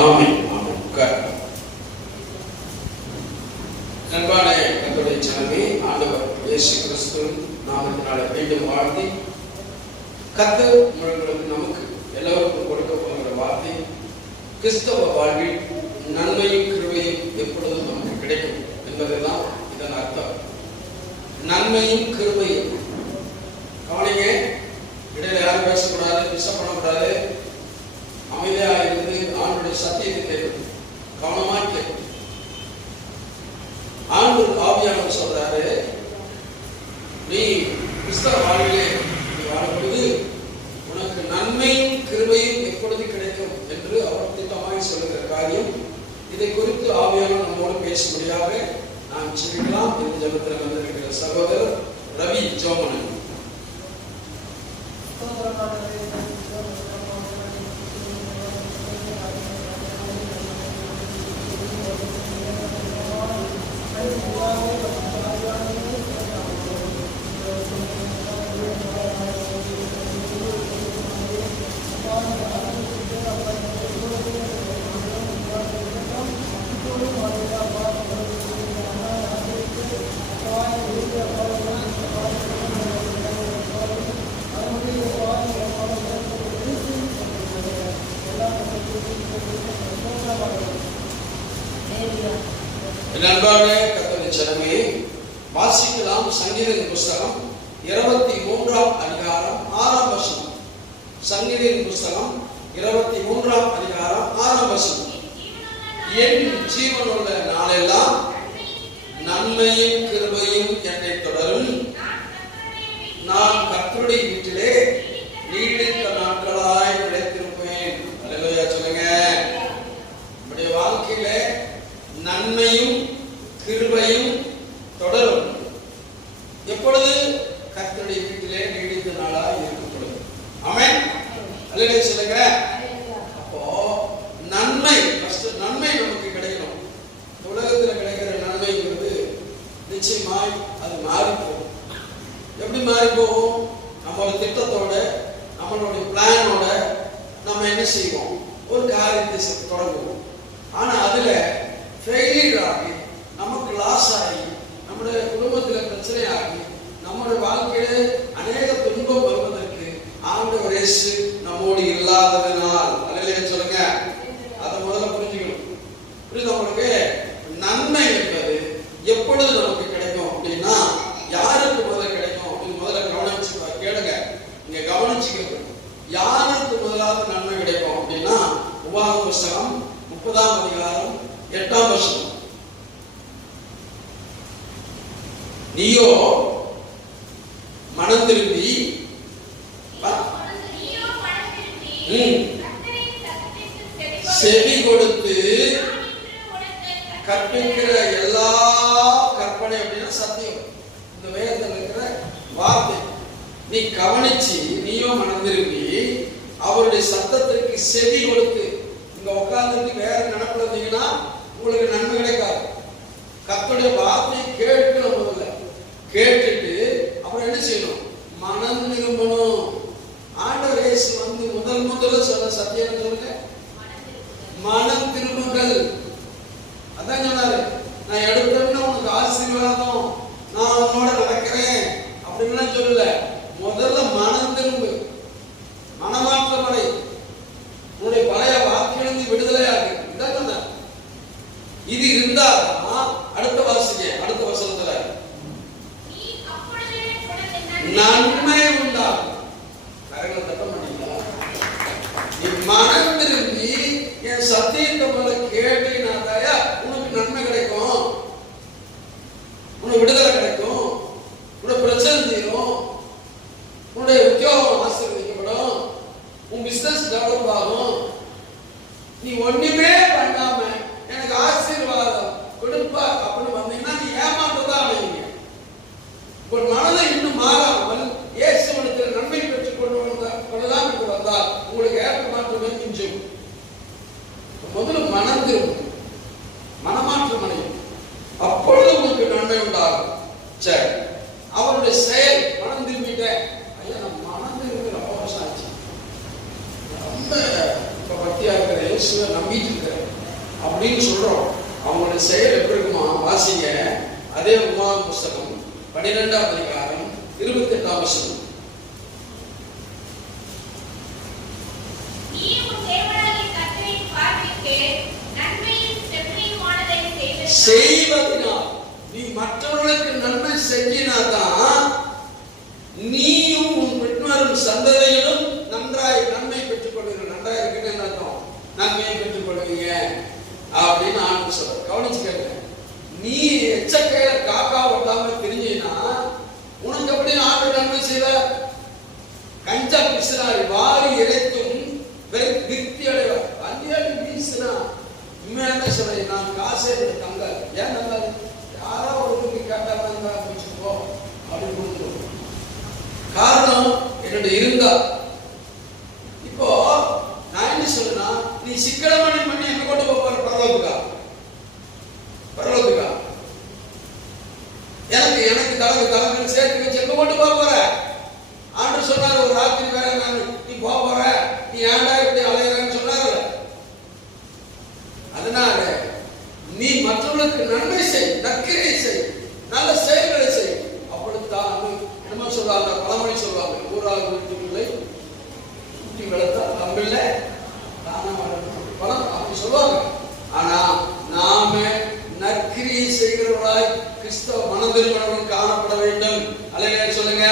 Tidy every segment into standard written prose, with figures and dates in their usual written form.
ஆமென். அன்பான கர்த்தருடைய ஜனமே, ஆண்டவர் இயேசு கிறிஸ்துவின் நாமத்தினாலே மீண்டும் வாழ்த்தி, கர்த்தர் உங்களுக்கு நமக்கு எல்லோருக்கும் கொடுக்க போகிற வார்த்தை, கிறிஸ்தவ வாழ்வில் நன்மையும் கிருபையும் எப்பொழுதும் நமக்கு கிடைக்கும் என்பதுதான் இதன் அர்த்தம். நன்மையும் கிருபையும் கவனிங்க. இடையில யாரும் பேசக்கூடாது, டிஸ்டர்ப் பண்ணக்கூடாது. அமைதியாக இருந்து ஆண்டுடைய சத்தியத்தை கேட்கணும், கவனமா கேட்கணும். ஆண்டு ஆவியானவர் சொல்றாரு, நீ கிறிஸ்தவ வாழ்விலே வாழும்பொழுது உனக்கு நன்மையும் கிருபையும் எப்பொழுது கிடைக்கும் என்று அவர் திட்டமாய் சொல்லுகிற காரியம். இதை குறித்து ஆவியானவர் நம்மோடு பேசும்படியாக நாம் செல்லலாம். இந்த ஜெபத்தில் வந்திருக்கிற சகோதரர் ரவி ஜோமன். அன்பான கர்த்தருடைய ஜனமே, வாசிக்கலாம் சங்கீதத்தின் புஸ்தகம் 23ஆம் அதிகாரம் 6ஆம் வசனம். சங்கீதத்தின் புஸ்தகம் 23ஆம் அதிகாரம் 6ஆம் வசனம். என் ஜீவனுள்ள நாளெல்லாம் நன்மையும் கிருபையும் என்னை தொடரும். நான் கர்த்தருடைய வீட்டிலே நீடித்த நாட்களாய் நிலைத்திருப்பேன். அல்லேலூயா சொல்லுங்க. நம்முடைய வாழ்க்கையில நன்மையும் கிருபையும் தொடரும். எப்பொழுது? கர்த்தருடைய வீட்டிலே நீடித்த நாளாய் இருக்கும் பொழுது. ஆமென். அல்லேலூயா சொல்லுங்க. அப்போ நன்மை, ஃபர்ஸ்ட் நன்மை நமக்கு கிடைக்கும். உலகத்தில் கிடைக்கிற நன்மைங்கிறது நிச்சயமாய் அது மாறி போகும். எப்படி மாறி போகும்? நம்மளோட திட்டத்தோட, நம்மளுடைய பிளானோட நம்ம என்ன செய்வோம்? ஒரு காரியத்தை தொடங்குவோம். ஆனா அதுல ஃபெயிலியர் ஆகி, நமக்கு லாஸ் ஆகி, நம்முடைய குடும்பத்தில் பிரச்சனை ஆகி, நம்முடைய வாழ்க்கையில அநேக துன்பம் வருவதற்கு ஆண்டவர் இயேசு நம்மோடு இல்லாததினால். அல்லேலூயா சொல்லுங்க. அதை முதல்ல புரிஞ்சுக்கணும். புரியுது உங்களுக்கு? நன்மை என்பது எப்பொழுது நமக்கு கிடைக்கும் அப்படின்னா, யாருக்கு முதல்ல கிடைக்கும் அப்படின்னு முதல்ல கவனிச்சு கேளுங்க. நீங்க கவனிச்சுக்கணும். யாருக்கு முதலாவது நன்மை கிடைக்கும் அப்படின்னா, உபாகம புஸ்தகம் 30ஆம் அதிகாரம் 8ஆம் வசனம். நீயோ மனம் திரும்பி செவி கொடுத்து கற்பிக்கிற எல்லா கற்பனை அப்படின்னா சத்தியம். இந்த வேதத்தில் இருக்கிற வார்த்தை நீ கவனிச்சு, நீயோ மனம் திரும்பி அவருடைய சத்தத்திற்கு செவி கொடுத்து, இங்க உட்கார்ந்துட்டு வேற நினைப்புல இருந்தீங்கன்னா உங்களுக்கு நன்மை கிடைக்காது. கர்த்தருடைய வார்த்தையை கேட்கணும். முதல்ல கேட்டுட்டு அப்புறம் என்ன செய்யணும்? மனம் திரும்பணும். ஆண்டவர் இயேசு வந்து முதல்ல சொன்ன சத்தியம் சொல்லுங்க, மனம் திரும்புங்கள். அதான் சொன்னாரு, நான் எடுத்தேன்னா உனக்கு ஆசீர்வாதம், நான் உன்னோட நடக்கிறேன் அப்படின்னு சொல்லல. முதல்ல மனம் திரும்பு, மனமாற்றம் அடை, உன்னுடைய பழைய வாழ்க்கையிலிருந்து விடுதலை ஆகு. இதான் சொன்னார். இது இருந்தால் அடுத்த வாசிங்க, அடுத்த வசனத்துல நன்மை உண்டாகும். கரங்களை தட்ட மாட்டீங்களா? நீ மனம் திரும்பி என் சத்தியத்தை முதல்ல கேட்டீங்கன்னாதாயா உனக்கு நன்மை கிடைக்கும், உனக்கு விடுதலை கிடைக்கும், உன்னுடைய பிரச்சனை தீரும், உன்னுடைய உத்தியோகம் ஆசீர்வதிக்கப்படும், உன் பிசினஸ் டெவலப் ஆகும். நீ ஒண்ணுமே பண்ணாம எனக்கு ஆசீர்வாதம் கொடுப்பா அப்படின்னு வந்தீங்கன்னா நீ ஏமாற்றதான் அடைவீங்க. உன் மனதை இன்னும் மாறாமல் இயேசுவிடத்தில் நன்மை பெற்றுக் கொள்ளலாம் என்று வந்தால் உங்களுக்கு ஏற்ற மாற்றமே மிஞ்சும். முதல்ல மனம் திரும்பும், மனமாற்றம் அடையும். அப்பொழுது உங்களுக்கு நன்மை உண்டாகும். சரி, அவருடைய செயல் மனம் திரும்பிட்டேன். ஐயா, நான் மனம் திரும்பி ரொம்ப வருஷம் ஆச்சு, ரொம்ப இப்ப பக்தியா இருக்கிறேன், இயேசுவை நம்பிட்டு இருக்கிறேன் அப்படின்னு சொல்றோம். அவங்களோட செயல் எப்படி இருக்குமா? வாசிங்க. அதே உபாகம புஸ்தகம் 12ஆம் அதிகாரம் 28ஆம் வசனம். செய்வதனால் நீ மற்றவர்களுக்கு நன்மை செஞ்சினாதான் நீயும் உன் பின்வரும் சந்ததியிலும் நன்மை பெற்றுக் கொள்வீங்க. நன்றாய் இருக்குன்னு என்ன அர்த்தம்? நன்மையை பெற்றுக் கொள்வீங்க அப்படின்னு ஆண்டு சொல்ற. கவனிச்சுக்க. நீ எச்சக்கையில காக்கா ஒட்டாம தெரிஞ்சினா உனக்கு எப்படி ஆண்டு நன்மை செய்வ? கஞ்சா பிசுனாரி வாரி இறைத்தும் விருத்தி அடைவார். அந்நியாடி வீசுனா உண்மையான சொல்றேன். நான் காசே தங்க ஏன் நல்லா யாரோ ஒரு கேட்டாங்க வச்சுக்கோ அப்படின்னு கொடுத்துருவோம். காரணம் என்னுடைய இருந்தா. இப்போ நான் என்ன சொல்லுனா, நீ சிக்கனமணி பண்ணி எங்க கொண்டு போற பரலோகத்துக்கா? பரலோகத்துக்கா? எனக்கு தலைமை சேர்த்து வச்சு எங்க கொண்டு போற? ஆண்டு சொன்னார் ஒரு ராத்திரி வேற நீ போற, நீ ஏன்டா இப்படி அலையறன்னு சொன்னார். அதனால நீ மற்றவர்களுக்கு நன்மை செய், நற்கிரியை செய், நல்ல செயல்களை செய். அப்படித்தான் என்னமோ சொல்றாங்க, பழமொழி சொல்லுவாங்க, ஊராக வீட்டுக்குள்ளே குட்டி வளர்த்தா தமிழ்ல பழம் அப்படி சொல்லுவாங்க. ஆனா நாம நற்கிரியை செய்கிறவர்களாய் கிறிஸ்தவ மனதிருமணம் காணப்பட வேண்டும். அல்லேலூயா சொல்லுங்க.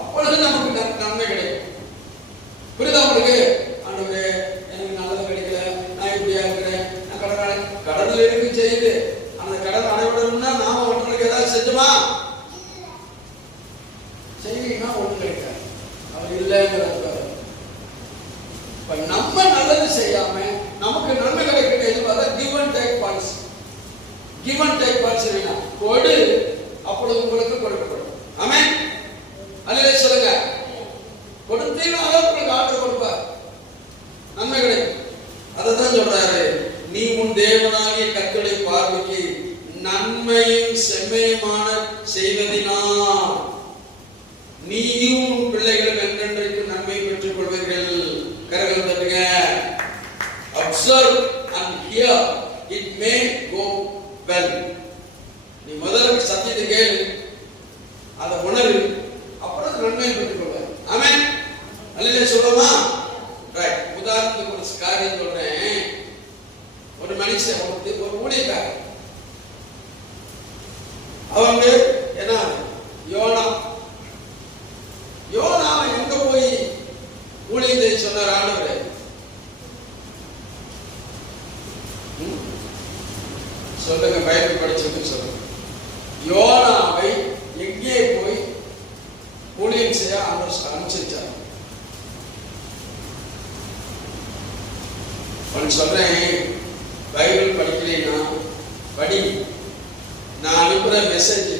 அப்பொழுது நமக்கு நன்மை கிடைக்கும். புரியுதா உங்களுக்கு? ஆண்டவரே எனக்கு நல்லது கிடைக்கல, நான் இப்படியா இருக்கிறேன், நான் கடவுள் இருக்கு செய்யுது. அந்த கடன் அடைபடணும்னா நாம மற்றவங்களுக்கு ஏதாவது செஞ்சோமா? செய்வீங்கன்னா ஒண்ணு கிடைக்காது. அவர் இல்லைங்கிறது. நம்ம நல்லது செய்யாம நமக்கு நன்மை கிடைக்கிறது எதுவாக? Give and take policy. Give and take policy கொடு, அப்பொழுது உங்களுக்கு கொடுக்கப்படும். ஆமென். அல்லேலூயா சொல்லுங்க. கொடுத்தீங்கன்னா உங்களுக்கு ஆர்டர் கொடுப்பார், நன்மை கிடைக்கும். அதான் சொல்றாரு, நீ உன் தேவனாகிய கர்த்தருடைய பார்வைக்கு நன்மையும் செம்மையுமான செய்வதினால் நீயும் உன் பிள்ளைகளும் என்றென்றைக்கு நன்மை பெற்றுக் கொள்வீர்கள். கரங்கள் தட்டுங்க. Observe and hear, it may go well. நீ முதல்ல சத்தியத்தை கேளு, அதை உணரு, அப்புறம் நன்மை பெற்றுக் கொள்வ. ஆமென். அல்லேலூயா சொல்லுமா? ரைட். உதாரணத்துக்கு ஒரு காரியம் சொல்றேன். ஒரு மனுஷன், ஒரு ஊழியக்காரன், அவன் என்ன யோனா. யோனாவை எங்க போய் ஊழியத்தை சொன்னார் ஆண்டவரே? சொல்லுங்க, பைபிள் படிச்சதுன்னு சொல்லுங்க. யோனாவை எங்கே போய் ஊழியம் செய்ய ஆண்டவர் அனுப்பிச்சிருச்சார்? சொல்றேன், பைபிள் படிக்கலைன்னா படி. நான் அனுப்புற மெசேஜ்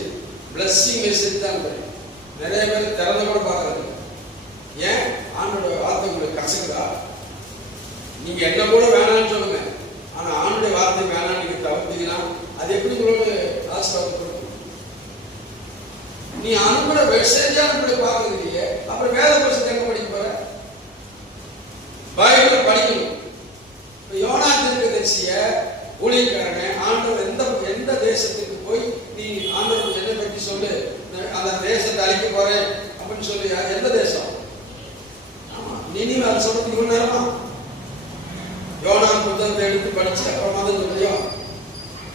பிளஸ்ஸிங் மெசேஜ் தான். நிறைய பேர் திறந்த கூட பார்க்கறது. ஏன்? ஆண்டோட வார்த்தை உங்களுக்கு கசக்குதா? நீங்க என்ன கூட வேணாம்னு சொல்லுங்க, ஆனா ஆண்டுடைய வார்த்தை வேணாம் நீங்க தவிர்த்தீங்கன்னா அது எப்படி உங்களுக்கு ஆசீர்வாதம் கொடுக்கும்? நீ அனுப்புற மெசேஜ் அனுப்பி பார்க்கறது இல்லையே, அப்புறம் வேத புத்தகத்தை எங்க படிக்க போற? பைபிளை படிக்கணும். யோனா தீர்க்கதரிசிய ஊழியக்காரனே ஆண்டவர் எந்த தேசத்துக்கு போய் நீ ஆண்டவர் என்னை பற்றி சொல்லு, அந்த தேசத்தை அழிக்க போறேன் அப்படின்னு சொல்லி, எந்த தேசம்? ஆமா, நினிவே. அதை சொல்றது இவ்வளவு நேரமா? யோனா புத்தகத்தை எடுத்து படிச்சு அப்புறமா தான் சொல்லியும்.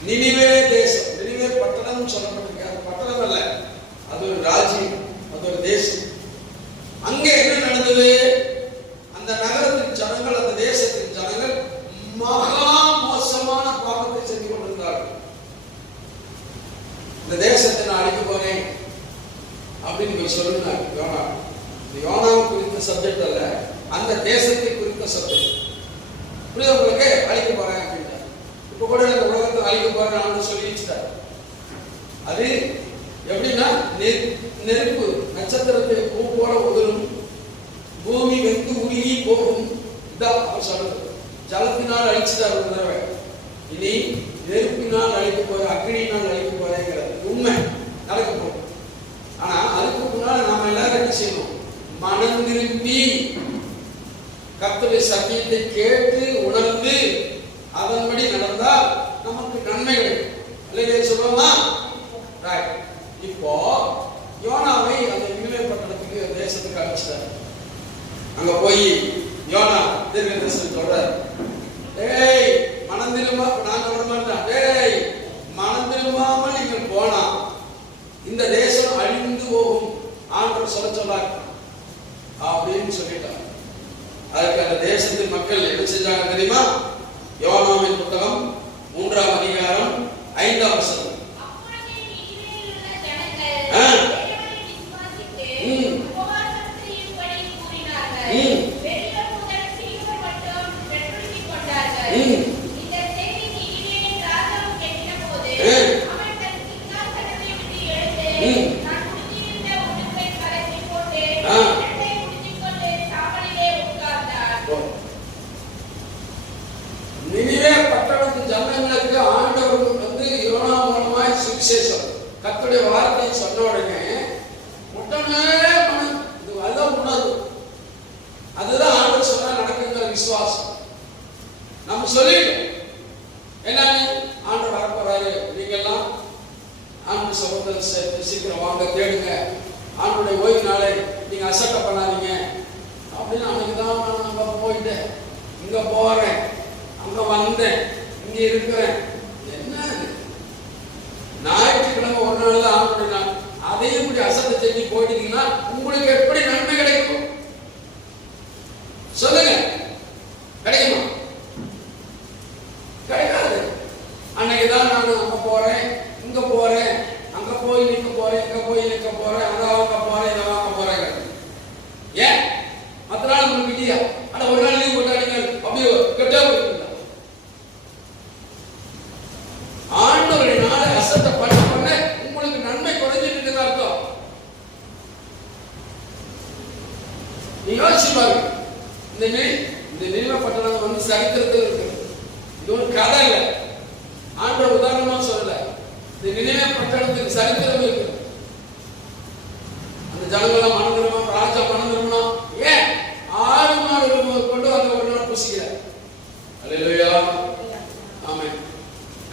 நினிவே தேசம், நினிவே பட்டணம் சொல்லப்பட்டிருக்கு. அது பட்டணம் அல்ல, அது ஒரு ராஜ்யம், அது ஒரு தேசம். அங்க என்ன நடந்தது? அந்த நகரத்தின் ஜனங்கள், அந்த தேசத்தின் ஜனங்கள் மகா மோசமான பாவத்தை செய்து கொண்டிருந்தார்கள். இந்த தேசத்தை நான் அழிக்க போறேன் அப்படின்னு சொல்லுங்க. யோனா, யோனாவை குறித்த சப்ஜெக்ட் அல்ல, அந்த தேசத்தை குறித்த சப்ஜெக்ட். புரியுது உங்களுக்கு? அழிக்க போறேன் அப்படின்ட்டு. இப்ப கூட இந்த உலகத்தை அழிக்க போறேன் சொல்லி வச்சுட்டார். அது எப்படின்னா, நெருப்பு நட்சத்திரத்தை பூ போல உதரும், பூமி வெந்து உருகி போகும். இதான் அவர் சொல்றது. ஜலத்தினால் அழிச்சுட்டார் ஒரு தடவை, இனி நெருப்பினால் அழிக்க போற, அக்னியினால் அழிக்க போறேங்கிறது உண்மை நடக்க போகும். ஆனா அதுக்கு முன்னால நாம எல்லாரும் என்ன செய்யணும்? மனம் திரும்பி கர்த்தருடைய சத்தியத்தை கேட்டு உணர்ந்து அதன்படி நடந்தால் நமக்கு நன்மை கிடைக்கும். அல்லேலூயா சொல்லுவோமா? ரைட். இப்போ யோனாவை அந்த நினிவே பட்டணத்துக்கு தேசத்துக்கு அனுப்பிச்சிட்டார். அங்க போய் யோனா தீர்க்கதரிசனம் சொல்றார். டேய் மனம் திரும்ப, நான் சொல்ல மாட்டேன், டேய் மனம் திரும்பாம நீங்கள் போனா இந்த தேசம் அழிந்து போகும் ஆண்டவர் சொன்னார் அப்படின்னு சொல்லிட்டார். அதுக்கு அந்த தேசத்தின் மக்கள் என்ன செஞ்சாங்க தெரியுமா? யோனாவின் புத்தகம் 3ஆம் அதிகாரம் 5ஆம் வசனம். நினிவே பட்டணத்து ஜனங்களுக்கு ஆண்டவர் வந்து யோனா மூலமாய் சுவிசேஷம் கர்த்தருடைய வார்த்தையை சொன்ன உடனே இது அதான் உணர்வு. அதுதான் ஆண்டவர் சொன்னா நடக்குங்கிற விசுவாசம் நம்ம சொல்லிட்டோம். என்னன்னு ஆண்டவர் வரப்போறாரு, நீங்க எல்லாம் ஆண்டு சகோதர சீக்கிரம் வாங்க தேடுங்க, ஆண்டுடைய ஓய்வு நாளை நீங்க அசட்டை பண்ணாதீங்க அப்படின்னு. அன்னைக்கு தான் அங்க போயிட்டேன், இங்க போறேன், அங்க வந்தேன், இங்க இருக்கிறேன். என்ன ஞாயிற்றுக்கிழமை ஒரு நாள் தான் ஆண்டுடைய நாள், அதையும் இப்படி அசட்டை செஞ்சு போயிட்டீங்கன்னா உங்களுக்கு எப்படி நன்மை கிடைக்கும் சொல்லுங்க? கிடைக்குமா? கிடைக்காது. அன்னைக்கு தான் நான் அங்க போறேன், இங்க போறேன், அங்க போய் நிக்க போறேன், இங்க போய் நிக்க போறேன், அங்க வாங்க போறேன், இதை வாங்க போறேன். ஏன் மற்ற நாள் உங்களுக்கு இல்லையா? ஆனா ஒரு நாள் லீவ் போட்டாங்க அப்படியே கெட்டா போயிருக்கீங்க. ஆண்டவருடைய நாளை அசட்டை பண்ண பண்ண உங்களுக்கு நன்மை குறைஞ்சிட்டு இருக்குன்னு அர்த்தம். நீ யோசிச்சு பாருங்க. இந்த நினிவே பட்டணம் வந்து சரித்திரத்தில் இருக்கு. இது ஒரு கதை இல்லை, ஆண்டவர் உதாரணமா சொல்லல. இந்த நினிவே பட்டணத்துக்கு சரித்திரம் இருக்கு. அந்த ஜனங்களாம் மனந்திரமா, ராஜா மனந்திரமா, ஏன் 6 மாடுகள் கொண்டு வந்து ஒரு நாள் புசிக்கிறார். அல்லேலூயா, ஆமென்.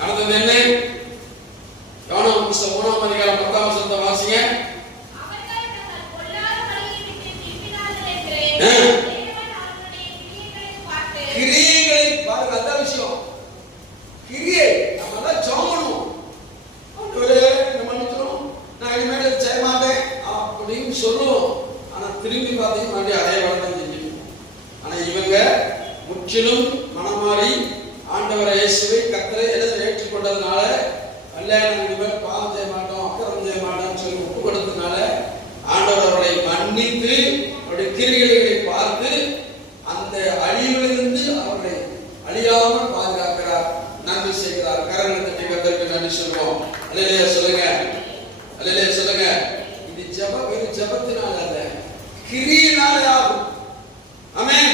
நடந்தது என்ன? யோனா புத்தகம் 3ஆம் அதிகாரம் 10ஆம் வசனத்தை வாசிங்க. அவர்கள் தங்கள் பொல்லாத வழியை விட்டு திரும்பினார்கள் என்று தேவன் அவர்களுடைய கிரியைகளை பார்த்து. கிரியைகளை பாருங்க, அதான் விஷயம். கிரியை நம்ம தான் ஜெபம். ஆண்டவரே என்ன மன்னிச்சிரும், நான் இனிமேல் செய்ய மாட்டேன் அப்படின்னு சொல்லுவோம். ஆனா திரும்பி பார்த்தீங்கன்னா மறுபடியும் அதே வேலை தான் செஞ்சுருக்கோம். ஆனா இவங்க முற்றிலும் மனமாறி ஆண்டவரை இயேசுவை கர்த்தரை ஏற்றுக்கொண்டதுனால, கல்யாணம் இனிமேல் பாவம் செய்ய மாட்டோம், அக்கிரமம் செய்ய மாட்டோம்னு சொல்லி ஒப்பு கொடுத்ததுனால ஆண்டவர் அவர்களை மன்னித்து அவருடைய கிரியைகளை பார்த்து அந்த அழிவிலிருந்து அவர்களை அழியாமல் பாதுகாக்கிறார், நன்மை செய்கிறார். கரங்களை தட்டி கர்த்தருக்கு நன்றி சொல்லுவோம். அல்லேலூயா சொல்லுங்க, அல்லேலூயா சொல்லுங்க. இது ஜெபம் வெறும் ஜெபத்தினால அல்ல, கிரியினால ஆகும். ஆமென்.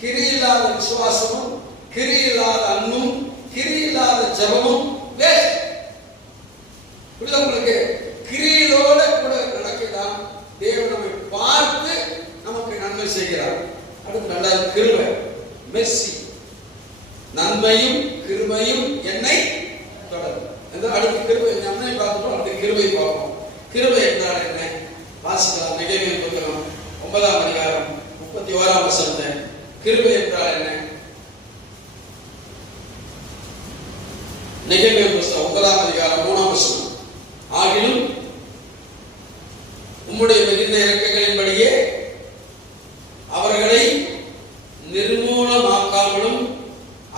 கிரியில்லாத விசுவாசமும், கிரியில்லாத அன்பும், கிரியில்லாத ஜெபமும் வேஸ்ட். புரியுதா உங்களுக்கு? கிரியோட கூட நடக்கதான் தேவன் நம்மை பார்த்து நமக்கு நன்மை செய்கிறார். அடுத்து 2வது கிருபை, மெர்சி. நன்மையும் கிருபையும் என்னை தொடரும். அடுத்து கிருபை நம்மை பார்த்துட்டோம், அடுத்து கிருபை பார்ப்போம். கிருபை என்றால் என்ன? வாசிக்கலாம். நெகேமியா புத்தகம் 9ஆம் அதிகாரம் 31ஆம் வசனத்தை. கிருபை என்றால் என்ன? நெகேமியா புத்தகம் 9ஆம் அதிகாரம் 3ஆம் வசனம். ஆகிலும் உம்முடைய மிகுந்த இரக்கங்களின்படியே அவர்களை நிர்மூலமாக்காமலும்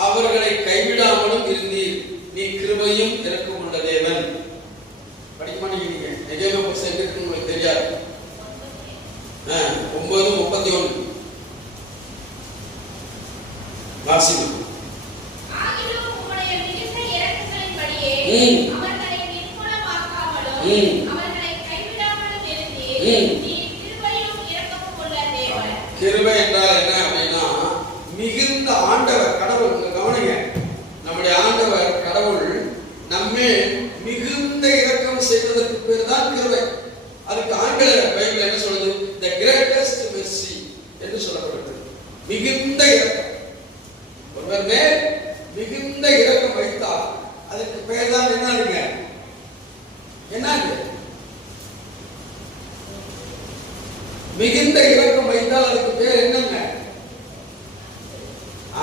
அவர்களை கைவிடாமலும் இருந்தீர். நீ கிருபையும் இரக்கம் உள்ள தேவன். படிக்க மாட்டேங்கிறீங்க. நெகேமியா புத்தகம் எங்க இருக்குன்னு உங்களுக்கு தெரியாது. 9:31 வாசிங்க. ஆகிலும் உம்முடைய மிகுந்த இரக்கங்களின்படியே அவர்களை நிர்மூலமாக்காமலும் அவர்களை கைவிடாமலும் இருந்தீர். நீ கிருபையும் இரக்கமும் உள்ள தேவன். கிருபை என்றால் என்ன அப்படின்னா, மிகுந்த ஆண்டவர் கடவுள். கவனிங்க, நம்முடைய ஆண்டவர் கடவுள் நம்மே மிகுந்த இரக்கம் செய்வதற்கு பேர் தான் கிருபை. அதுக்கு ஆங்கில பைபிள் என்ன சொல்லுது? The greatest mercy என்று சொல்லப்படுகிறது. மிகுந்த இரக்கம். ஒருவர் மேல் மிகுந்த இரக்கம் வைத்தால் அதுக்கு பெயர் தான் என்னங்க? என்னங்க? மிகுந்த இரக்கம் வைத்தால் அதுக்கு பேர் என்னங்க?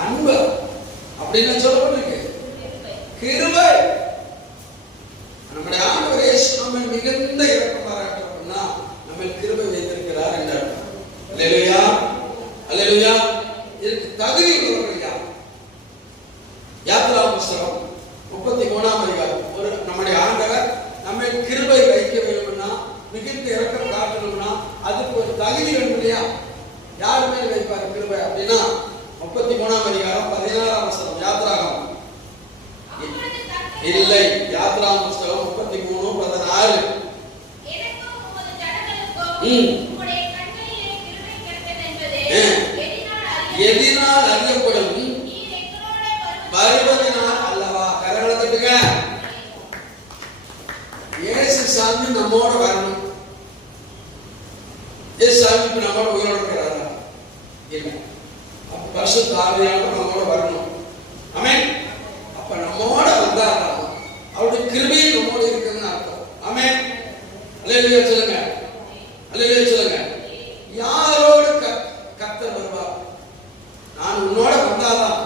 அன்பு அப்படின்னு சொல்லப்பட்டிருக்கு. கிருபை. நம்முடைய ஆண்டவர் இயேசு நம்ம மிகுந்த இரக்கம் பாராட்டணும்னா நம்ம கிருபை வைத்திருக்கிறார் என்று அர்த்தம். அல்லேலூயா, அல்லேலூயா. இதற்கு தகுதி உள்ளவர்கள் யார்? யாத்திரா புஸ்தகம் 33ஆம் அதிகாரம். ஒரு நம்முடைய ஆண்டவர் நம்ம கிருபை வைக்க வேண்டும்னா, மிகுந்த இரக்கம் காட்டணும்னா அதுக்கு ஒரு தகுதி வேணும் இல்லையா? யார் மேல் வைப்பார் கிருபை அப்படின்னா 33ஆம் அதிகாரம் 16ஆம் வசனம். யாத்திராகம் இல்லை, யாத்திராகம் புஸ்தகம் 33:16. எதினால் அறியப்படும் வருவதனால் அல்லவா? கரங்களை தட்டுங்க. இயேசு சாமி நம்மோட வரணும். இயேசு சாமி இப்ப நம்மோட உயிரோட இருக்கிறாரா? இல்ல. அப்ப பரிசுத்த ஆவியானவர் நம்மோட வரணும். ஆமென். அப்ப நம்மோட வந்தாரா அவருடைய கிருபை நம்மோட இருக்குன்னு அர்த்தம். ஆமென். அல்லேலூயா சொல்லுங்க, அல்லேலூயா சொல்லுங்க. யாரோடு கர்த்தர் வருவார்? நான் உன்னோட வந்தாதான்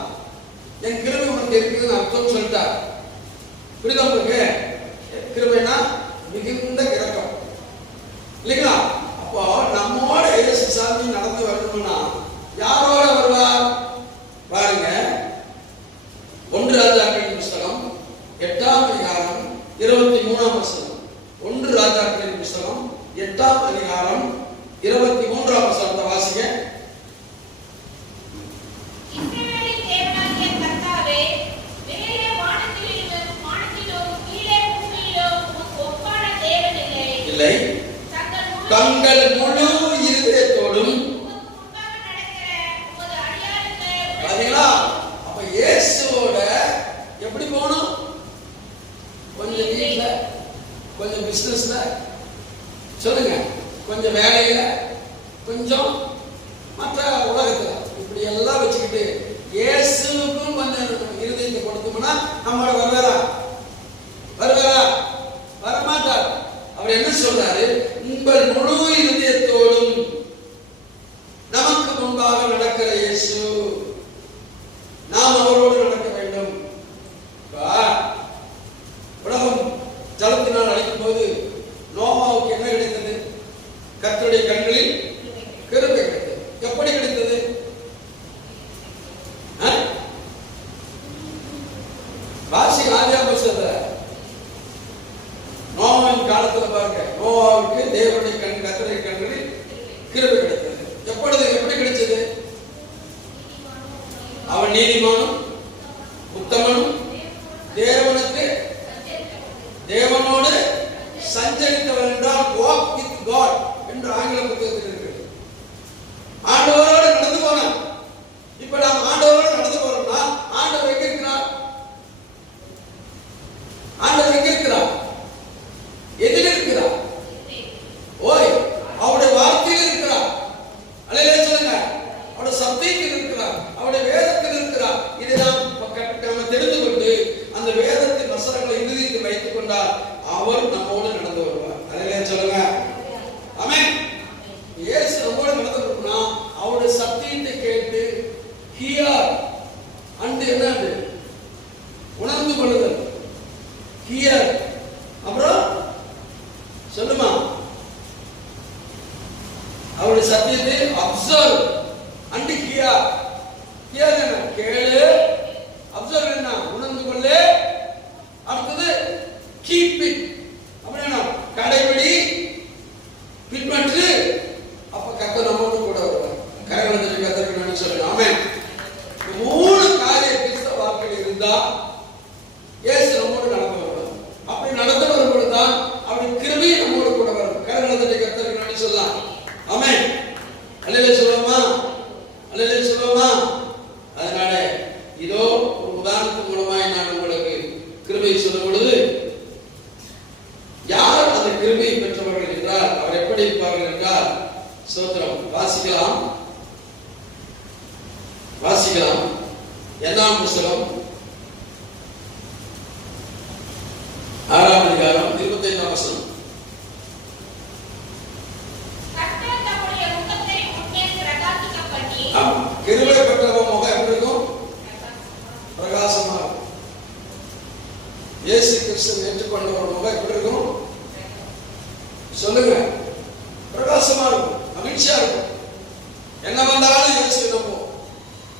என் கிருபை உனக்கு இருக்குதுன்னு அர்த்தம் சொல்லிட்டார். புரியுதா உங்களுக்கு? கிருபைனா மிகுந்த இரக்கம் இல்லைங்களா? அப்போ நம்மோட இயேசு சாமி நடந்து வரணும்னா யாரோட வருவார் பாருங்க. 1 ராஜாக்களின் புஸ்தகம் 8ஆம் அதிகாரம் 23ஆம் வசனம். 1 ராஜாக்களின் புஸ்தகம் 8ஆம் அதிகாரம் 23ஆம் வசனத்தை வாசிங்க. இல்லை, தங்கள் முழு இருதயத்தோடும். பாத்தீங்களா? அப்ப இயேசுவோட எப்படி போகணும்? கொஞ்சம் வீட்ல, கொஞ்சம் பிசினஸ்ல, சொல்லுங்க, கொஞ்சம் வேலையில, கொஞ்சம் மற்ற உலகத்துல, இப்படி எல்லாம் வச்சுக்கிட்டு இயேசுக்கும் கொஞ்சம் இருதயத்தை கொடுத்தோம்னா நம்மளோட வருவாரா? வருவாரா? வரமாட்டார். அவர் என்ன சொல்றாரு? உங்கள் முழு இருதயத்தோடும். நமக்கு முன்பாக நடக்கிற இயேசு, நாம் அவரோடு நடக்க வேண்டும். உலகம் ஜலத்தினால் அழிக்கும் போது நோவாவுக்கு என்ன கிடைத்தது? கர்த்தருடைய கண்களில் கிருபை கிடைத்தது. எப்படி கிடைத்தது? வாசி ஆதியாகமத்துல நோவாவின் காலத்துல பாருங்க, நோவாவுக்கு தேவனுடைய கர்த்தருடைய கண்களில் கிருபை கிடைத்தது. எப்படி கிடைச்சது? அவன் நீதிமானும் உத்தமனும் தேவனோடு சஞ்சரித்தவன் என்றால் walk with God என்று ஆங்கில புத்தகத்தில் இருக்கிறது. ஆண்டவரோடு நடந்து போனான். இப்ப நாம் ஆண்டவரோடு நடந்து போறோம்னா ஆண்டவர் எங்க இருக்கிறார்? ஆண்டவர் எங்க இருக்கிறார்? எதில் இருக்கிறார்? ஓய், அவருடைய வார்த்தையில் இருக்கிறார். அல்லேலூயா சொல்லுங்க. அவருடைய சத்தியத்தில் இருக்கிறார், அவருடைய வேதத்தில் இருக்கிறார். இதை நாம் தெரிந்து கொண்டு அந்த வேதத்தின் வசனங்களை இருதயத்தில் வைத்துக் கொண்டால் அவர் நம்மோடு நடந்து வருவார். அல்லேலூயா சொல்லுங்க. ஆமென். இயேசு நம்மோடு நடந்து வரும்னா அவருடைய சத்தியத்தை கேட்டு ஹியர் அண்ட் என்னது உணர்ந்து கொள்ளுதல். ஹியர் அப்புறம் சொல்லுமா, அவருடைய சத்தியத்தை அப்சர்வ் அண்ட் ஹியர். ஹியர் என்ன? கேளு. அப்சர்வ் என்ன? உணர்ந்து கொள்ளு. அடுத்தது கீப் இட். அப்படின்னா கடைபிடி, பின்பற்று. அப்ப கர்த்தர் நம்மோடு கூட வருவார். கரங்களை கர்த்தருக்கு நன்றி சொல்லுங்க. ஆமென். மூணு காரிய கிறிஸ்தவ வார்த்தைகள் இருந்தா இயேசு நம்மோடு நடந்து வருவார். அப்படி நடந்து வரும்போது தான் அவருடைய கிருபை நம்மோடு கூட வரும். கரங்களை கர்த்தருக்கு நன்றி சொல்லலாம். ஆமென். அல்லேலூயா சொல்லுமா, அல்லேலூயா சொல்லுமா. அதனால இதோ ஒரு உதாரணத்தின் மூலமாய் நான் உங்களுக்கு கிருபை சொல்லும் பொழுது யார் அந்த கிருபையை பெற்றவர்கள் என்றால் அவர் எப்படி இருப்பார்கள் என்றால், ஸ்தோத்திரம், வாசிக்கலாம். என்ன புஸ்தகம் 6ஆம் அதிகாரம் 25ஆம் வசனம். கிருபை பெற்றவன் முகம் எப்படி இருக்கும்? பிரகாசமா இருக்கும். இயேசு கிறிஸ்துவை ஏற்றுக்கொண்டவர் முகம் எப்படி இருக்கும்? சொல்லுங்க. பிரகாசமா இருக்கும், மகிழ்ச்சியா இருக்கும். என்ன வந்தாலும் இயேசுவை நம்புவோம்.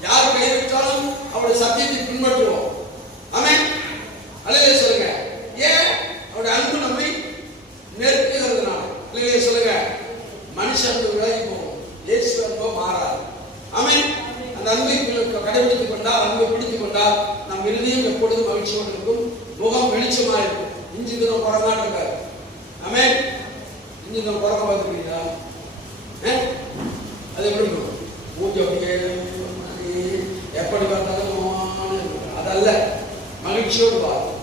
யார் கைவிட்டாலும் அவருடைய சத்தியத்தை பின்பற்றுவோம். ஆமென். அல்லேலூயா சொல்லுங்க. ஏன்? அவருடைய அன்பு நம்மை நெருக்குகிறதுனால. அல்லேலூயா சொல்லுங்க. மனுஷன் விலகி போகும், இயேசு அன்பு மாறாது. ஆமென். அந்த அன்பை கடைபிடித்துக் கொண்டால், அன்பை பிடித்துக் கொண்டால் நம் இருதயம் எப்பொழுதும் மகிழ்ச்சியோடு இருக்கும், முகம் வெளிச்சமா இருக்கும். இஞ்சி தினம் பரவாயில்ல இருக்காரு. ஆமென். இஞ்சி தினம் பரவ பார்த்துக்கிறீங்களா? அது எப்படி இருக்கும்? பூஜை எப்படி பார்த்தாலும் அதல்ல, மகிழ்ச்சியோடு வாழ்க்கை.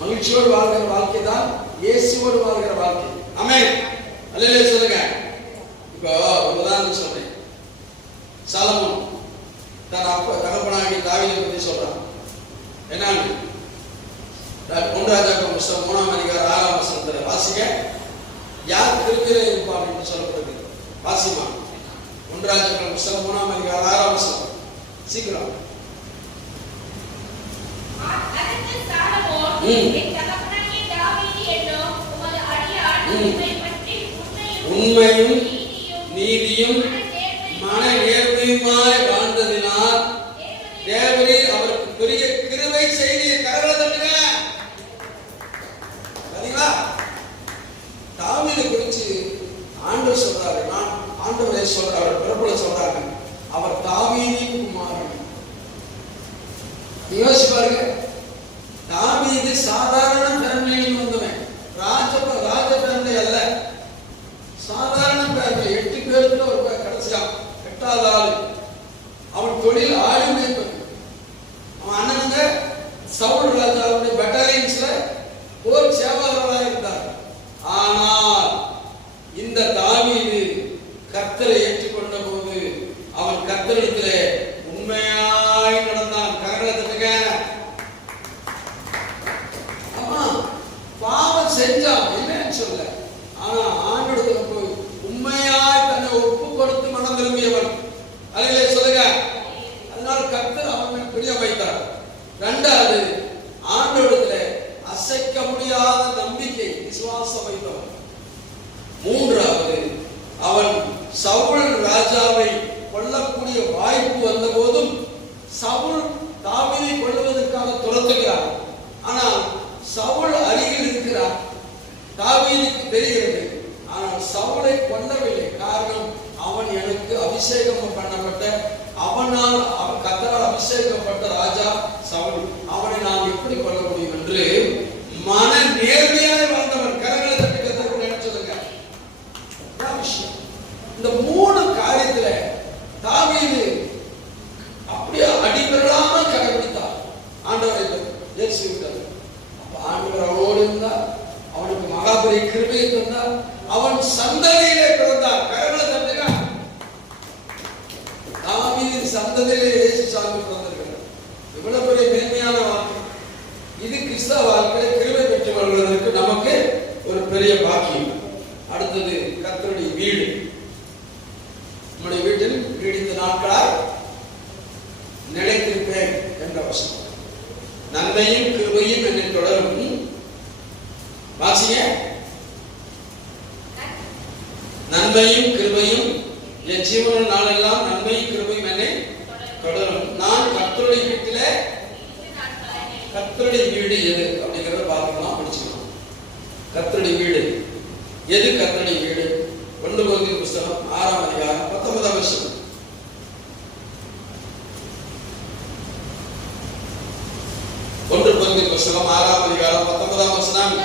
மகிழ்ச்சியோடு வாழ்கிற வாழ்க்கை தான் இயேசுவோடு வாழ்கிற வாழ்க்கை. ஆமென். அல்லேலூயா சொல்லுங்க. இப்போ உதாரணம் சொல்றேன். சாலமோன் தன் தகப்பனாகிய தாவீதை பற்றி சொல்றான். என்னன்னு 1 ராஜாக்கள் புஸ்தகம் 3ஆம் அதிகாரம் 6ஆம் வசனத்துல வாசிங்க. யார் திருப்தியிலே இருப்பார் என்று சொல்லப்படுது. வாசிமா. 1 ராஜாக்கள் புஸ்தகம் 3ஆம் அதிகாரம் 6ஆம் வசனம். சீக்கிரம். உண்மையும் நீதியும் மன நேர்மையுமாய் வாழ்ந்ததினால் தேவரீர் அவருக்கு பெரிய கிருபை செய்தி. கரங்களை தட்டுங்க. பாத்தீங்களா? தாவீதை குறித்து ஆண்டவர் சொல்றாரு. நான் ஆண்டவரே சொல்றாரு, பிறப்புல சொல்றாரு, அவர் தாவீதின் குமாரன். யோசிச்சு பாருங்க. தாவீது சாதாரண ஃபேமிலியில் வந்தவன். ராஜ ஃபேமிலி அல்ல, சாதாரண ஃபேமிலி. 8 பேருக்கு ஒரு கடைசியா 8வது ஆளு. அவன் தொழில் ஆடு மேய்ப்பது. அவன் அண்ணனுங்க சவுல் ராஜாவுடைய பட்டாலியன்ஸ்ல போர் சேவகர்களாக இருந்தார். ஆனால் இந்த தாவீது கர்த்தரை ஏற்றுக்கொண்ட போது அவன் கர்த்தரிடத்திலே உண்மையாய் நடந்தான். கரங்களை தட்டுங்க. ஆமா, பாவம் செஞ்சான் இல்லைன்னு சொல்ல, ஆனா ஆண்டோட போய் உண்மையாய் தன்னை ஒப்பு கொடுத்து மனம் திரும்பியவன். அல்லேலூயா சொல்லுங்க. அதனால கர்த்தர் அவன் பிரியம் வைத்தார். 2வது, ஆண்டோடத்துல அசைக்க முடியாத நம்பிக்கை, விசுவாசம் வைத்தவன். 3வது, அவன் சவுல் ராஜாவை கொல்லக்கூடிய வாய்ப்பு வந்த போதும் சவுல் தாவீதை கொல்லுவதற்காக துரத்துகிறார். ஆனால் சவுல் அருகில் இருக்கிறார். தாவீதுக்கு தெரிகிறது, ஆனால் சவுலை கொல்லவில்லை. காரணம், அவன் எனக்கு அபிஷேகம் பண்ணப்பட்ட, அவனால் கர்த்தரால் அபிஷேகப்பட்ட ராஜா சவுல். அவனை நான் எப்படி கொல்ல முடியும் என்று மன நேர்மையாக வாழ்ந்தவன். கரங்களை தட்டி கர்த்தருக்கு நன்றி சொல்லுங்க. விஷயம் இந்த 3 காரியத்துல தாவீது அப்படியே அடிபெறாம கடைபிடித்தார். ஆண்டவரை இயேசு விட்டார். அப்ப ஆண்டவர் அவனோடு இருந்தார். அவனுக்கு மகாபெரிய கிருபையை தந்தார். அவன் சந்ததியிலே பிறந்தார். கரங்களை தட்டுங்க. தாவீதின் சந்ததியிலே இயேசு சாமி பிறந்திருக்கிறார். இவ்வளவு பெரிய மேன்மையான வாழ்க்கை இது. கிறிஸ்தவ வாழ்க்கையில கிருபை பெற்று வாழ்வதற்கு நமக்கு ஒரு பெரிய பாக்கியம். அடுத்தது கர்த்தருடைய வீடு. நம்முடைய வீட்டில் நீடித்த நாட்களாய் நிலைத்திருப்பேன் என்ற வசனம். நன்மையும் கிருபையும் என்னை தொடரும். வாசிங்க. நன்மையும் கிருபையும் என் ஜீவன நாளெல்லாம் நன்மையும் கிருபையும் என்னை தொடரும். நான் கர்த்தருடைய வீட்டிலே. கர்த்தருடைய வீடு எது அப்படிங்கிறத பார்க்கலாம், படிச்சுக்கலாம். கர்த்தருடைய வீடு எது? கர்த்தருடைய வீடு 1 கொரிந்தியர் புஸ்தகம் 6ஆம் அதிகாரம் 19ஆம் வசனம். 1 கொரிந்தியர் புஸ்தகம் 6ஆம் அதிகாரம் 19ஆம் வசனம்.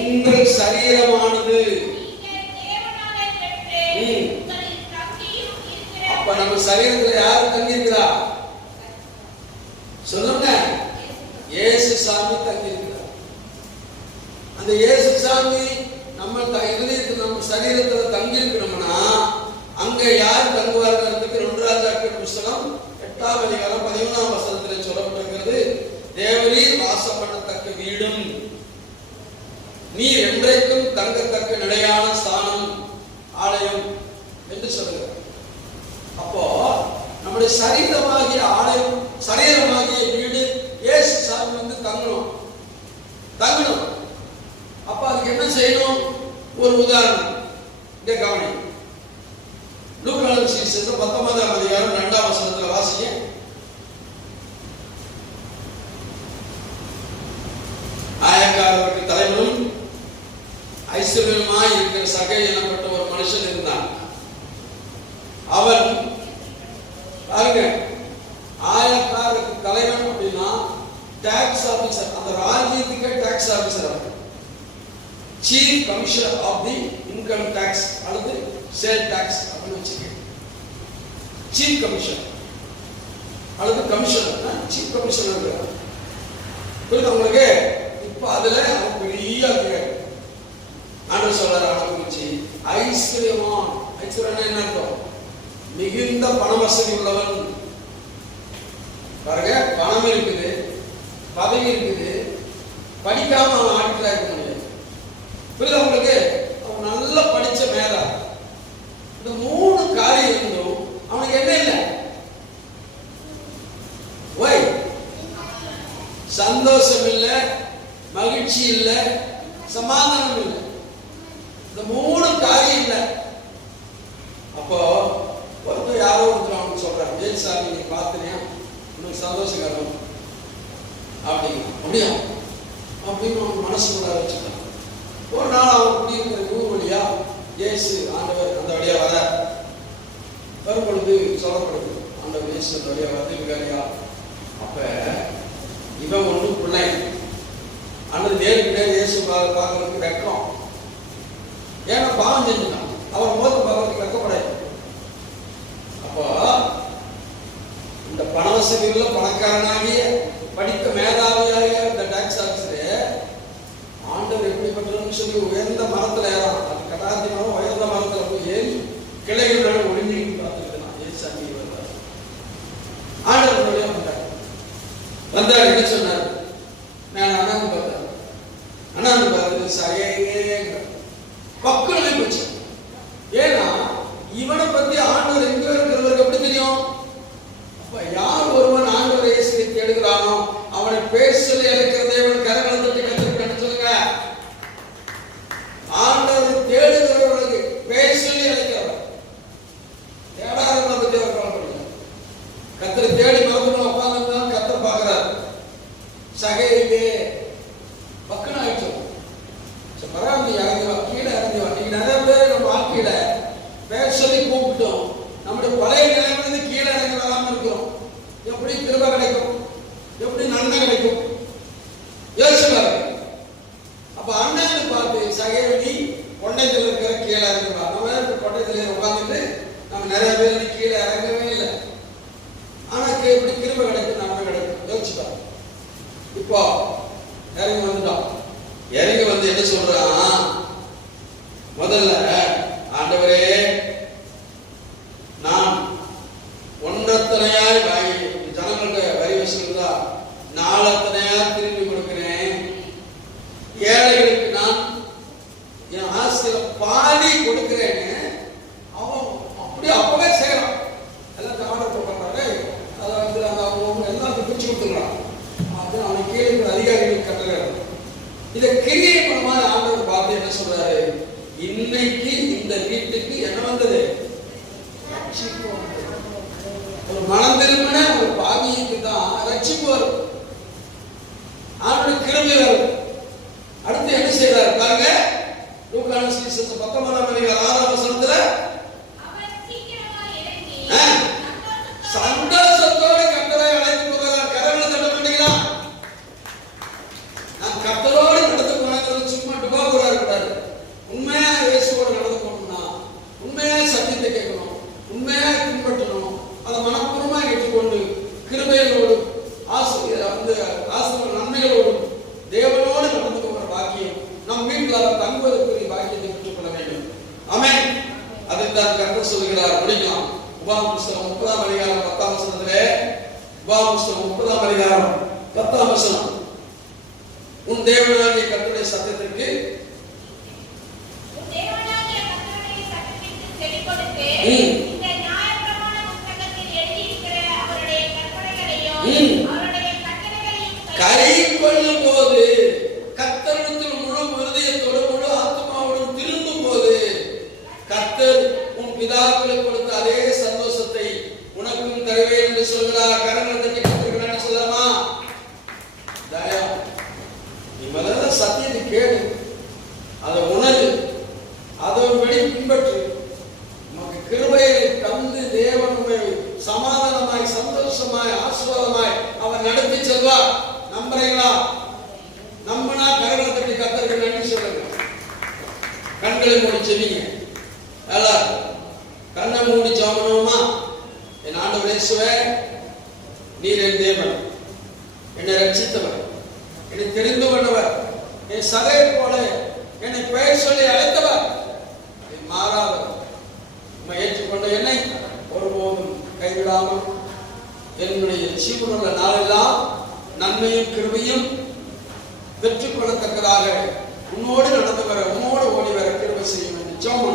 உங்கள் சரீரமானது. அப்ப நம்ம சரீரத்துல யார் தங்கி இருக்கிறா? சொல்லுங்க. இயேசு சாமி தங்கி இருக்கிறார். அந்த இயேசு சாமி நம்ம இதயத்தில், நம்ம சரீரத்துல தங்கி இருக்கணும்னா அங்க யார் தங்குவார்கள்? 2 ராஜாக்கள் புஸ்தகம் 8ஆம் அதிகாரம் 11ஆம் வசனத்தில் சொல்லப்பட்டிருக்கிறது, தேவரீர் வாசம் பண்ணத்தக்க வீடும் நீர் என்றைக்கும் தங்கத்தக்க நிலையான ஸ்தானம் ஆலயம் என்று சொல்லுகிறார். அப்போ நம்முடைய சரீரமாகிய ஆலயம், சரீரமாகிய வீடு இயேசு சாமி வந்து தங்கணும். அப்ப அதுக்கு என்ன செய்யணும்? ஒரு உதாரணம் இங்க கவனி. லூக்கா சுவிசேஷம் 19ஆம் அதிகாரம் 2ஆம் வசனத்துல வாசிங்க. ஆயக்காரருக்கு தலைவரும் ஐஸ்வர்யமாய் இருக்கிற சகை எனப்பட்ட ஒரு மனுஷன் இருந்தான். அவன் பாருங்க, ஆயக்காரருக்கு தலைவன் அப்படின்னா டாக்ஸ் ஆபீசர், அந்த ராஜ்யத்துக்கே டாக்ஸ் ஆபீசர். அவன் chief commissioner of the income tax அல்லது சேல் டாக்ஸ் அப்படின்னு வச்சுக்கோங்க. சீஃப் கமிஷனர் அல்லது கமிஷனர், சீஃப் கமிஷனர் புரியுது உங்களுக்கு? இப்ப அதுல அவன் பெரிய ஆண்டவர் சொல்றாரு, அவனை குறிச்சு ஐஸ்வர்யவான். ஐஸ்வர்யம் என்ன அர்த்தம்? மிகுந்த பண வசதி உள்ளவன். பாருங்க, பணம் இருக்குது, பதவி இருக்குது, படிக்காம அவன் ஆட்களா இருக்க முடியாது. புரியுது உங்களுக்கு? அவன் நல்லா படிச்ச மேதா. இந்த 3 காரியம் இருந்தும் அவனுக்கு என்ன இல்லை? ஒய் சந்தோஷம் இல்லை, மகிழ்ச்சி இல்லை, சமாதானம் இல்லை. இந்த 3 காரியம் இல்லை. அப்போ ஒருத்தர் யாரோ ஒருத்தர் அவனுக்கு சொல்றாரு, ஜெயசாமி நீ பார்த்தியா, உனக்கு சந்தோஷம் காரணம் அப்படியா அப்படின்னு அவன் மனசுக்குள்ள வச்சுட்டான். ஒரு நாள் அவன் குடியிருக்கிற ஊர் வழியா இயேசு ஆண்டவர் அந்த வழியா வரும் பொழுது சொல்லப்படுது, ஆண்டவர் இயேசு அந்த வழியா வந்துருக்காரியா. அப்ப இவன் ஒண்ணு பிள்ளை அல்லது நேருக்கு நேர் இயேசு பார்க்கறதுக்கு வெக்கம். ஏன்னா பாவம் செஞ்சுட்டான், அவன் முகத்தை பார்க்கறதுக்கு வெக்கப்படாது. அப்போ இந்த பணவசதி உள்ள பணக்காரனாகிய படித்த மேதாவியாக இந்த டாக்ஸ் ஆபீசரு ஆண்டவர் எப்படிப்பட்டதுன்னு சொல்லி உயர்ந்த மரத்துல ஏறான். அது கடாத்தியமாக உயர்ந்த மரத்துல போய் ஏறி கிளைகளோட ஒளிஞ்சிட்டு பார்த்துக்கிட்டான். ஏசாமி வந்தார், ஆண்டவருடைய வந்தார். என்ன சொன்னார்? நான் அண்ணாந்து பார்த்தேன். அண்ணாந்து பார்த்துட்டு சகைங்க பக்கம் போச்சு. ஏன்னா இவனை பத்தி ஆண்டவர் எங்க இருக்கிறவருக்கு எப்படி தெரியும்? அப்ப யார் ஒருவன் ஆண்டவர் இயேசுவை தேடுகிறானோ அவனை பேர் சொல்லி அழைக்கிற தேவன் கரங்களை தட்டி கத்திருக்கேன்னு சொல்லுங்க. ஆண்டவர் தேடுகிறவர்களுக்கு பேர் சொல்லி அழைக்கிறவர். தேடாதவனை பத்தி அவர் கவலைப்படுங்க. கத்திர தேடி மறந்து உட்கார்ந்து கத்திர பார்க்கிறார். சகையிலே பக்கம் ஆயிடுச்சு. பரவாயில்ல, இறங்கி வா, கீழே இறங்கி வா. நீங்க நிறைய பேர் நம்ம வாழ்க்கையில பேர் சொல்லி கூப்பிட்டோம், நம்முடைய பழைய நிலையிலிருந்து கீழே இறங்கி வராம இருக்கிறோம். எப்படி கிருபை கிடைக்கும்? எப்படி நன்மை கிடைக்கும்? யோசிப்பாரு. அப்ப அண்ணன் பார்த்து சகைவனி கொண்டைத்தில் இருக்கிற கீழே இறங்கி வா. நம்ம கொண்டைத்தில் உட்காந்துட்டு நம்ம நிறைய பேர் கீழே இறங்கவே இல்லை. ஆனா எப்படி கிருபை கிடைக்கும், நன்மை கிடைக்கும்? யோசிப்பாரு. இப்போ இறங்கி வந்துட்டோம். இறங்கி வந்து என்ன சொல்றான்? முதல்ல ஆண்டவரே, நான் ஒன்றத்தனையாய் வாங்கி ஜனங்கள்ட்ட வரி வசூலா 4 திருப்பி கொடுக்கிறேன். ஏழைகளுக்கு நான் என் ஆசையில பாதி கொடுக்கிறேன்னு அவன் அப்படியே அப்பவே செய்யறான். எல்லாத்தையும் ஆர்டர் பண்றாரு. அதை வந்து அவங்க எல்லாத்தையும் பிரிச்சு கொடுத்துக்கிறான். அது அவனுக்கு கீழே இருக்கிற அதிகாரிகளுக்கு கட்டுறாரு. இதை கிரியை பண்ண ஆண்டவர் பார்த்து என்ன சொல்றாரு? இன்னைக்கு இந்த வீட்டுக்கு என்ன வந்தது? ஒரு மனம் திரும்பின ஒரு பாவிக்கு தான் ரட்சிப்பு வரும், ஆண்டவர் கிருபை வரும். அடுத்து என்ன செய்யறாரு பாருங்க. லூக்கா சுவிசேஷம் 19ஆம் அதிகாரம் 6ஆம் வசனத்துல சந்தோஷத்தோட கர்த்தரை அழைத்து போகிறார். கரங்களை தட்ட மாட்டீங்களா? நான் கர்த்தரோடு நடந்து போனாங்கிறது சும்மா டுபா கூட இருக்கக்கூடாது. உண்மையா இயேசுவோடு நடந்து போகணும்னா உண்மையா சத்தியத்தை கேட்கணும், உண்மையா உபாகமம் 30ஆம் அதிகாரம் 10ஆம் வசனம். உன் தேவனாகிய கர்த்தருடைய சத்தத்திற்கு இந்த நியாயப்பிரமாண புத்தகத்தில் எழுதியிருக்கிற அவருடைய கற்பனைகளையும் அவருடைய கட்டளைகளையும் கைக்கொள்ளும் போது, கர்த்தரிடத்தில் முழு இருதயத்தோடு முழு ஆத்துமாவோடும் திரும்பும் போது, கர்த்தர் உன் பிதாக்களுக்கு கொடுத்த அதே சந்தோஷத்தை உனக்கும் தருவேன் என்று சொல்கிறார். கரங்களை தட்டி கர்த்தருக்கு சொல்லலாமா? தயா, நீ முதல்ல சத்தியத்தை கேளு, அதை உணரு, அதன்படி பின்பற்று. உனக்கு கிருபையை தந்து தேவன் உன்னை சமாதானமாய் சந்தோஷமாய் ஆசீர்வாதமாய் அவர் நடத்தி செல்வார். நம்புறீங்களா? நம்பினா கரங்களை தட்டி கர்த்தருக்கு நன்றி சொல்லுங்க. கண்களை மூடி செவிங்க. கண்ணை மூடி ஜெபமா? என் ஆண்டவரே இயேசுவே, நீர் என் தேவன், என்னை ரட்சித்தவர், என்னை தெரிந்து கொண்டவர், என் சகையை போல என்னை பெயர் சொல்லி அழைத்தவர், மாறாதவர், உம்மை ஏற்றுக்கொண்ட என்னை ஒருபோதும் கைவிடாமல் என்னுடைய ஜீவனுள்ள நாளெல்லாம் நன்மையும் கிருபையும் பெற்றுக்கொள்ளத்தக்கதாக உன்னோடு நடந்து வர, உன்னோடு ஓடி வர கிருபை செய்யும் என்று ஜெபம்